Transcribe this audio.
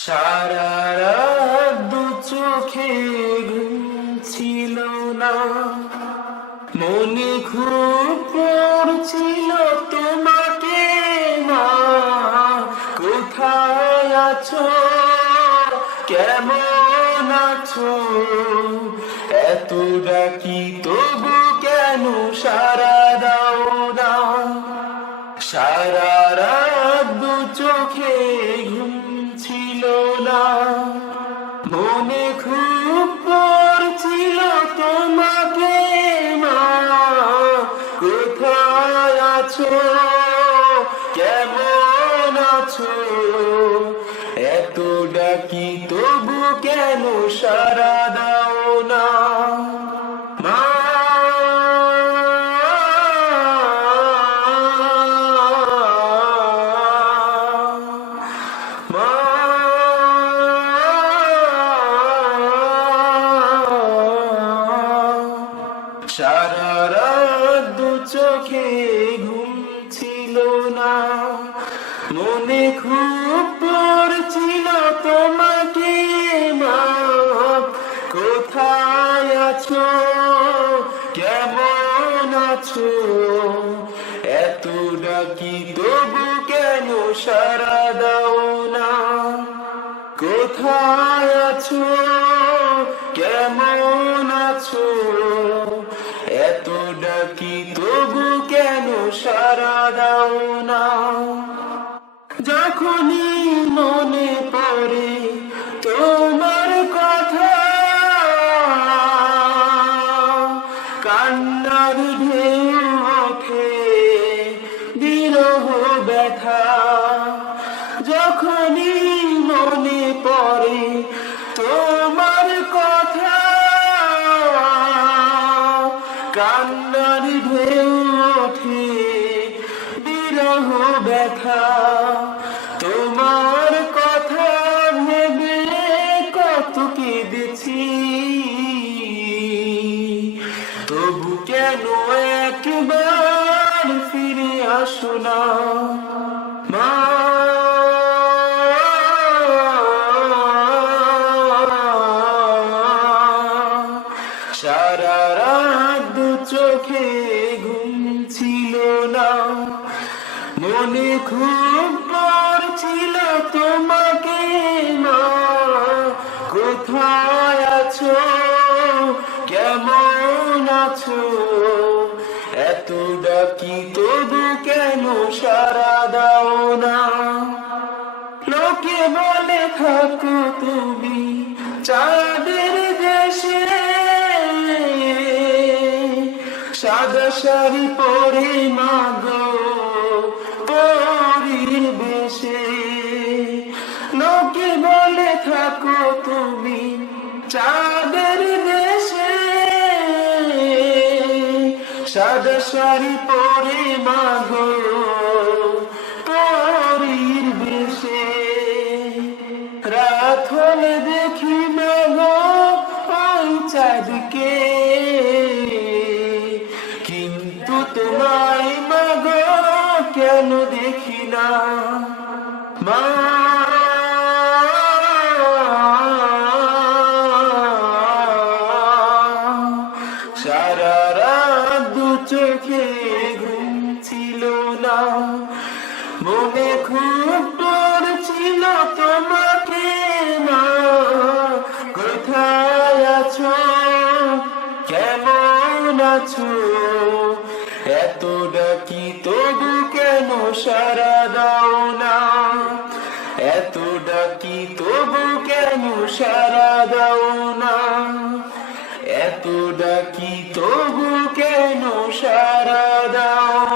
সারা রাত দু চোখে ঘুম ছিল না, মনে খুব পড়ছিল তোমাকে মা। কোথায় আছো, কেমন আছো, এত ডাকি তবু কেন সারা দাও না। সারা রাত দু চোখে ঘুম ছিল না, মনে খুব পড়ছিল তোমাকে মা। কোথায় আছো, কেমন আছো, এত ডাকি তবু কেন সারা দাও না। মা সারা রাত দু চোখে ঘুম ছিল না, মনে খুব পড়ছিল তোমাকে মা। কোথায় আছো, কেমন আছো, এত ডাকি তবু কেন সারা দাও না। কোথায় আছো, কেমন আছো, এত ডাকি তবু কেন সারা দাও না। যখনই মনে পড়ে তোমার কথা, কান্নার ঢেউ ওঠে বিরহ ব্যথা। যখনই মনে পড়ে তোমার কথা, কান্নার ঢেউ ওঠে বিরহ ব্যথা। তোমার কথা ভেবে কত কেঁদেছি, তবু কেন একবার ফিরে আসো না মা। সারা রাত দু চোখে ঘুম ছিল না, মনে খুব পড়ছিল তোমাকে মা। কোথায় আছো, কেমন আছো, এত ডাকি তবু কেন সারা দাও না। লোকে বলে থাকো তুমি চাঁদের দেশে, সাদা শাড়ি পরে মাগো পরীর বেশে। লোকে বলে থাকো তুমি চাঁদের দেশে, সাদা শাড়ি পরে মাগো পরীর বেশে। রাত হলে দেখি মাগো ওই চাঁদকে, কিন্তু তোমায় মাগো কেন দেখি না মা। সারা রাত দু চোখে ঘুম ছিল না, মনে খুব পড়ছিল তোমাকে মা। কোথায় আছো, কেমন আছো, এত ডাকি তবু কেন সারা দাও না। এত ডাকি তবু কেন সারা দাও না, এত ডাকি তবু কেন সারা দাও